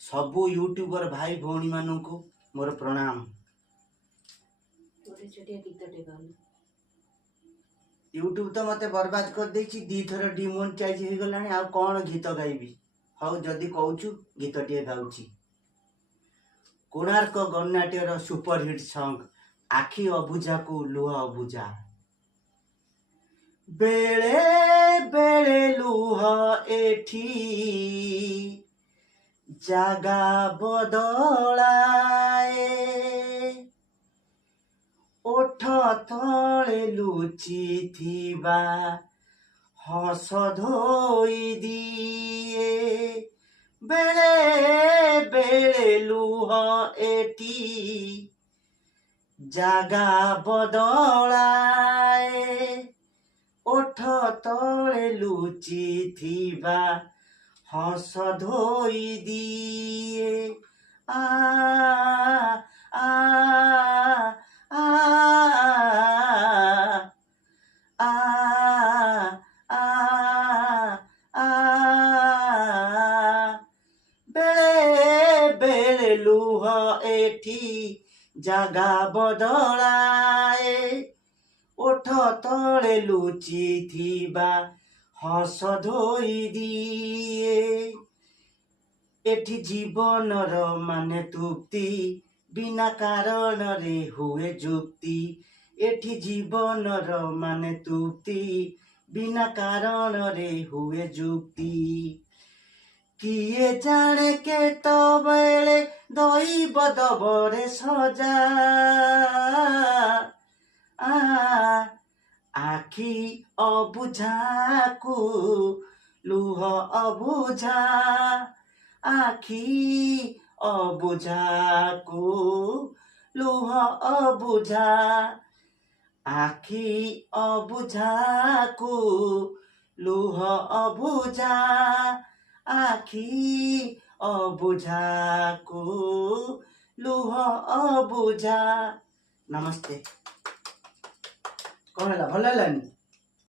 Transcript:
सबू यूट्यूबर भाई भौणी मानू मोर प्रणाम। यूट्यूब तो मते बर्बाद कर देछि, दी थर डिमोनेटाइज हो गलानी। आ कौन गीत गाइबी? हाउ जदी कहूछु गीत टिए गाउछि। कोणार्क गणनाट्यर सुपरहिट सॉन्ग आखि अबुझा को लुह अबुझा। बेले बेले लुह एठी जागा बदलाए, ओठ तले लुचि थिबा हस धोई दिए। बेले बेले लुह एटी जागा बदलाए, ओठ तले लुचि थिबा हस धोई दिए। आ आ आ आ आ आ बेले बेले लुह एठी जागा बदलाए, ओठ तले लुचि थिबा हस धोई दिए। एठी जीवनर माने तृप्ति बिना कारण रे हुए जुक्ति। एठी जीवनर माने तृप्ति बिना कारण रे हुए जुक्ति। किए जाने के तो बेले दैव दबरे सजा। आखि अबुझाकु लुह अबुझा। आखि अबुझाकु लुह अबुझा। आखि अबुझाकु लुह अबुझा। आखि अबुझाकु लुह अबुझा। नमस्ते। कौन है भल है?